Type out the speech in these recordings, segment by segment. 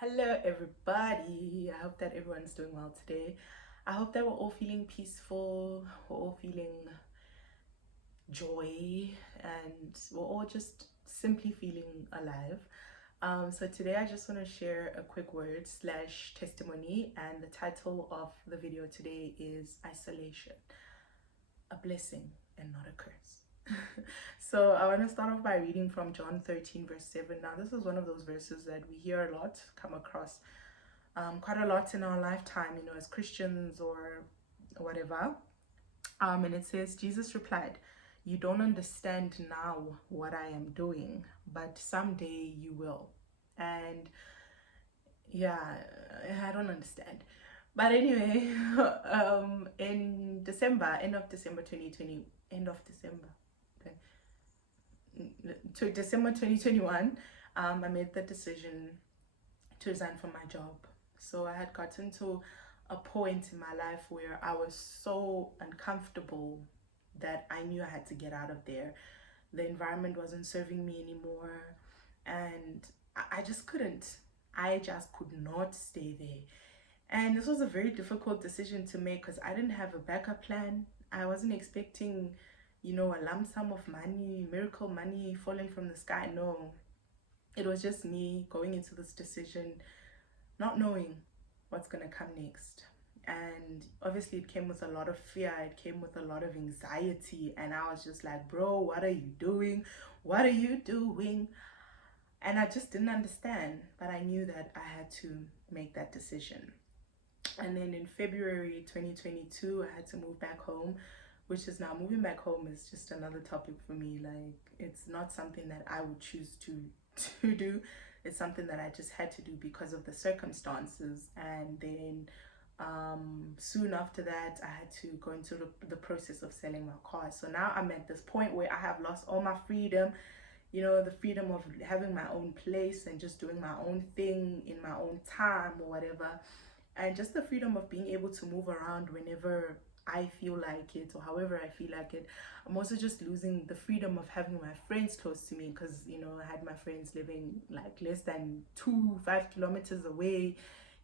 Hello, everybody. I hope that everyone's doing well today. I hope that we're all feeling peaceful, we're all feeling joy, and we're all just simply feeling alive. So today I just want to share a quick word slash testimony, and the title of the video today is Isolation, a blessing and not a curse. So I want to start off by reading from John 13 verse 7. Now this is one of those verses that we hear a lot, come across quite a lot in our lifetime, as Christians or whatever. And it says, Jesus replied, "You don't understand now what I am doing, but someday you will." And yeah, I don't understand. But anyway, in December, end of December 2020, end of December, okay, to December 2021, I made the decision to resign from my job. So I had gotten to a point in my life where I was so uncomfortable that I knew I had to get out of there. The environment wasn't serving me anymore, and I just couldn't. I just could not stay there. And this was a very difficult decision to make because I didn't have a backup plan. I wasn't expecting, a lump sum of money, miracle money falling from the sky. No, it was just me going into this decision not knowing what's going to come next. And obviously, it came with a lot of fear, it came with a lot of anxiety. And I was just like, bro, what are you doing? What are you doing? And I just didn't understand, but I knew that I had to make that decision. And then in February 2022, I had to move back home, which is now moving back home is just another topic for me. Like, it's not something that I would choose to do. It's something that I just had to do because of the circumstances. And then soon after that, I had to go into the process of selling my car. So now I'm at this point where I have lost all my freedom, the freedom of having my own place and just doing my own thing in my own time or whatever, and just the freedom of being able to move around whenever I feel like it or however I feel like it. I'm also just losing the freedom of having my friends close to me because, I had my friends living like less than 5 kilometers away.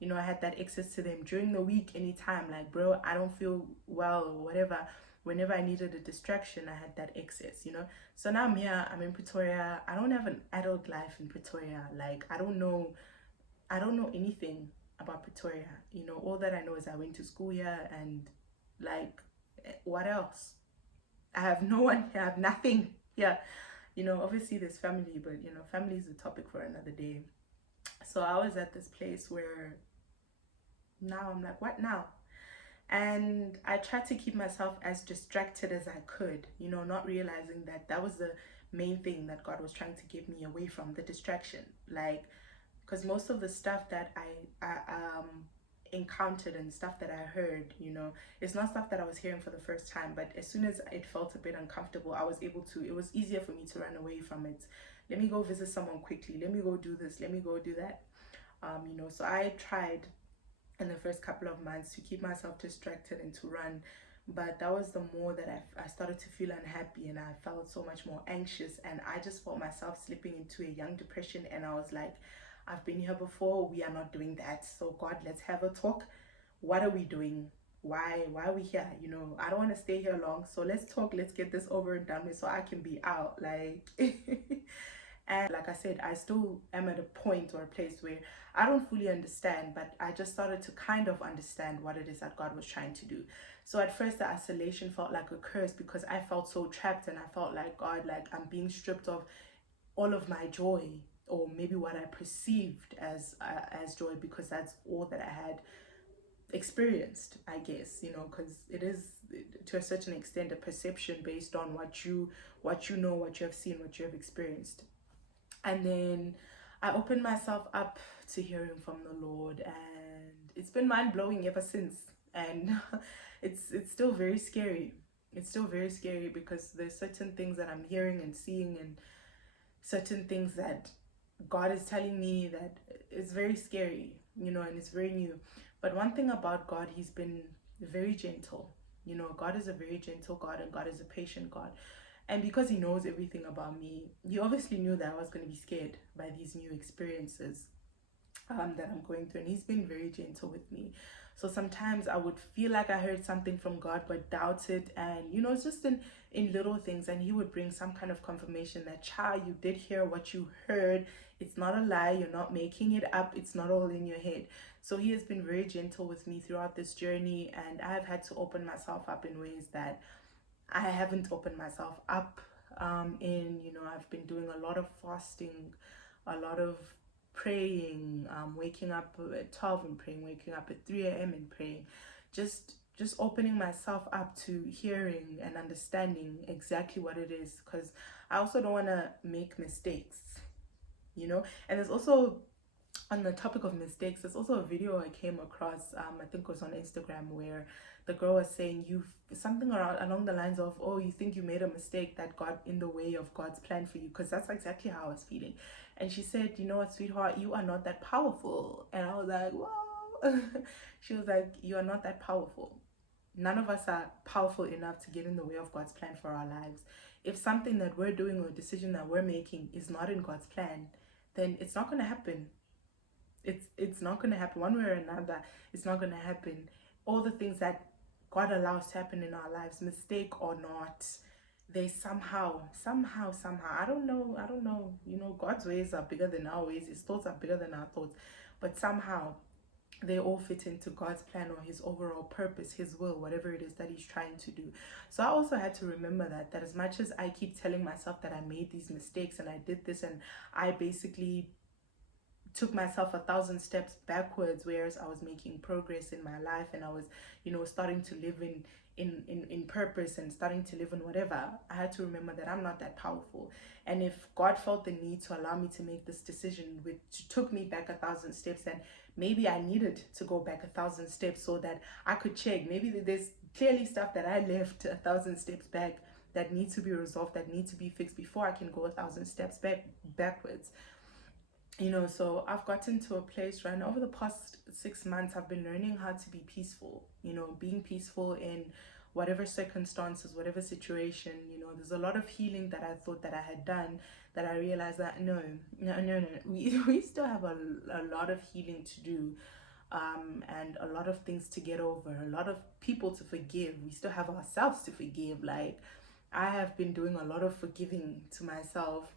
I had that access to them during the week anytime. Like, bro, I don't feel well or whatever. Whenever I needed a distraction, I had that access. So now I'm here, I'm in Pretoria. I don't have an adult life in Pretoria. Like, I don't know anything about Pretoria. All that I know is I went to school here, and like, what else? I have no one here, I have nothing. Yeah. Obviously there's family, but family is a topic for another day. So I was at this place where now I'm like, what now? And I tried to keep myself as distracted as I could, not realizing that that was the main thing that God was trying to get me away from, the distraction. Like, because most of the stuff that I encountered and stuff that I heard, it's not stuff that I was hearing for the first time, but as soon as it felt a bit uncomfortable, I was able to, it was easier for me to run away from it. Let me go visit someone quickly, let me go do this, let me go do that. So I tried in the first couple of months to keep myself distracted and to run, but that was the more that I started to feel unhappy, and I felt so much more anxious, and I just felt myself slipping into a young depression. And I was like, I've been here before, we are not doing that. So God, let's have a talk. What are we doing? Why are we here? I don't want to stay here long, so let's talk, let's get this over and done with so I can be out. Like and like I said, I still am at a point or a place where I don't fully understand, but I just started to kind of understand what it is that God was trying to do. So at first, the isolation felt like a curse because I felt so trapped, and I felt like, God, like I'm being stripped of all of my joy, or maybe what I perceived as joy, because that's all that I had experienced, I guess, because it is to a certain extent a perception based on what you know, what you have seen, what you have experienced. And then I opened myself up to hearing from the Lord, and it's been mind-blowing ever since. And it's still very scary. It's still very scary because there's certain things that I'm hearing and seeing, and certain things that God is telling me that is very scary, and it's very new. But one thing about God, he's been very gentle. God is a very gentle God, and God is a patient God. And because he knows everything about me, he obviously knew that I was going to be scared by these new experiences. that I'm going through, and he's been very gentle with me. So sometimes I would feel like I heard something from God but doubt it, and it's just in little things, and he would bring some kind of confirmation that, child, you did hear what you heard. It's not a lie, you're not making it up, it's not all in your head. So he has been very gentle with me throughout this journey, and I've had to open myself up in ways that I haven't opened myself up I've been doing a lot of fasting, a lot of praying, waking up at 12 and praying, waking up at 3 a.m. and praying, just opening myself up to hearing and understanding exactly what it is, because I also don't want to make mistakes, and there's also, on the topic of mistakes, there's also a video I came across, I think it was on Instagram, where the girl was saying, you something around along the lines of, oh, you think you made a mistake that got in the way of God's plan for you, because that's exactly how I was feeling. And she said, you know what, sweetheart, you are not that powerful. And I was like, whoa. She was like, you are not that powerful. None of us are powerful enough to get in the way of God's plan for our lives. If something that we're doing or a decision that we're making is not in God's plan, then it's not going to happen. It's not going to happen one way or another. It's not going to happen. All the things that God allows to happen in our lives, mistake or not, they somehow, I don't know, God's ways are bigger than our ways, his thoughts are bigger than our thoughts, but somehow they all fit into God's plan or his overall purpose, his will, whatever it is that he's trying to do. So I also had to remember that as much as I keep telling myself that I made these mistakes and I did this and I basically took myself 1,000 steps backwards, whereas I was making progress in my life, and I was starting to live in purpose and starting to live in whatever. I had to remember that I'm not that powerful, and if God felt the need to allow me to make this decision, which took me back 1,000 steps, then maybe I needed to go back 1,000 steps so that I could check. Maybe there's clearly stuff that I left 1,000 steps back that need to be resolved, that need to be fixed before I can go 1,000 steps backwards. So I've gotten to a place right now. Over the past 6 months, I've been learning how to be peaceful, being peaceful in whatever circumstances, whatever situation. There's a lot of healing that I thought that I had done, that I realized that no. We still have a lot of healing to do, and a lot of things to get over, a lot of people to forgive. We still have ourselves to forgive. Like, I have been doing a lot of forgiving to myself,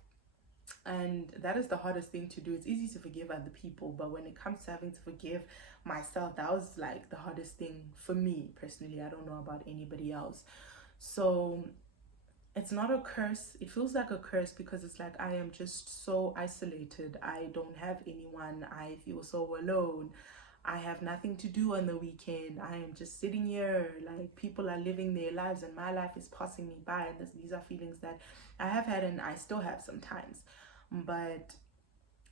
and that is the hardest thing to do. It's easy to forgive other people, but when it comes to having to forgive myself, that was like the hardest thing for me personally. I don't know about anybody else. So it's not a curse. It feels like a curse because it's like I am just so isolated. I don't have anyone. I feel so alone. I have nothing to do on the weekend. I am just sitting here, like, people are living their lives and my life is passing me by. And these are feelings that I have had and I still have sometimes. But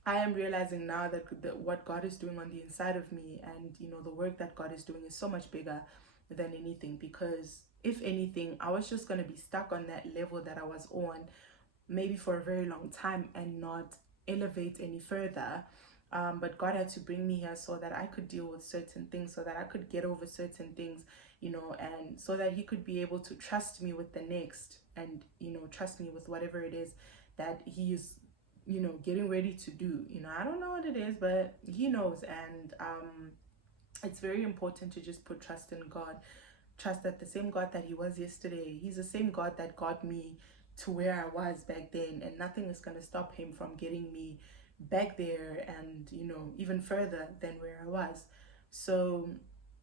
I am realizing now that what God is doing on the inside of me, and the work that God is doing, is so much bigger than anything. Because if anything, I was just going to be stuck on that level that I was on, maybe for a very long time, and not elevate any further. But God had to bring me here so that I could deal with certain things, so that I could get over certain things, and so that he could be able to trust me with the next, and trust me with whatever it is that he is getting ready to do. I don't know what it is, but he knows. And it's very important to just put trust in God. Trust that the same God that he was yesterday, he's the same God that got me to where I was back then, and nothing is going to stop him from getting me back there, and even further than where I was. So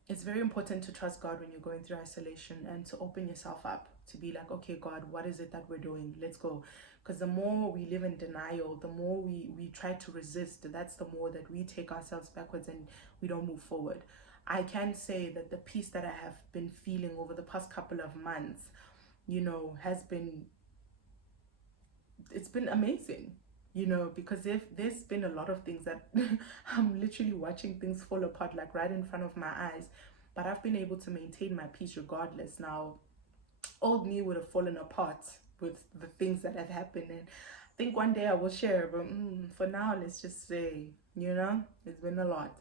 it's very important to trust God when you're going through isolation, and to open yourself up, to be like, okay, God, what is it that we're doing? Let's go. Because the more we live in denial, the more we try to resist, that's the more that we take ourselves backwards and we don't move forward. I can say that the peace that I have been feeling over the past couple of months, has been, it's been amazing, because there's been a lot of things that I'm literally watching things fall apart, like right in front of my eyes, but I've been able to maintain my peace regardless. Now, old me would have fallen apart with the things that have happened, and I think one day I will share, but for now, let's just say, it's been a lot.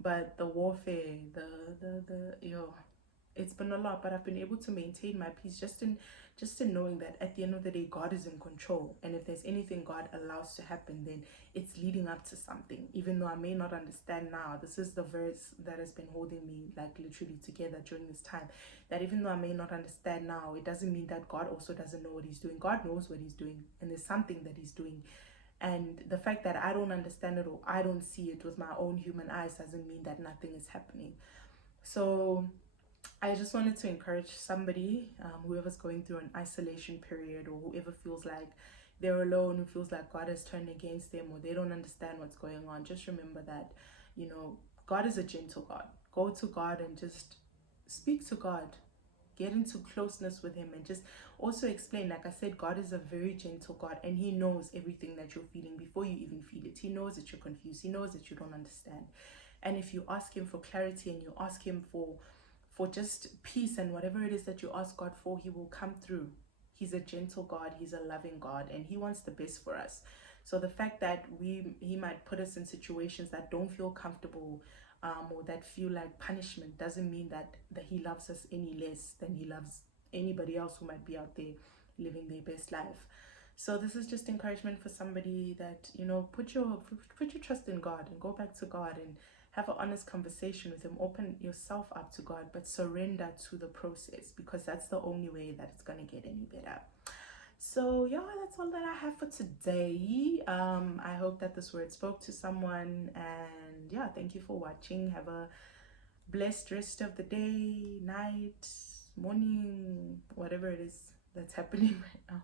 But the warfare, the it's been a lot, but I've been able to maintain my peace just in knowing that at the end of the day, God is in control. And if there's anything God allows to happen, then it's leading up to something. Even though I may not understand now, this is the verse that has been holding me like literally together during this time. That even though I may not understand now, it doesn't mean that God also doesn't know what he's doing. God knows what he's doing, and there's something that he's doing. And the fact that I don't understand it or I don't see it with my own human eyes doesn't mean that nothing is happening. So I just wanted to encourage somebody, whoever's going through an isolation period, or whoever feels like they're alone, who feels like God has turned against them, or they don't understand what's going on. Just remember that, God is a gentle God. Go to God and just speak to God. Get into closeness with him, and just also explain, like I said, God is a very gentle God, and he knows everything that you're feeling before you even feel it. He knows that you're confused. He knows that you don't understand. And if you ask him for clarity, and you ask him for just peace, and whatever it is that you ask God for, he will come through. He's a gentle God, he's a loving God, and he wants the best for us. So the fact that he might put us in situations that don't feel comfortable, or that feel like punishment, doesn't mean that he loves us any less than he loves anybody else who might be out there living their best life. So this is just encouragement for somebody that, put your trust in God, and go back to God, and have an honest conversation with him. Open yourself up to God, but surrender to the process, because that's the only way that it's going to get any better. So yeah, that's all that I have for today. I hope that this word spoke to someone, and yeah, thank you for watching. Have a blessed rest of the day, night, morning, whatever it is that's happening right now.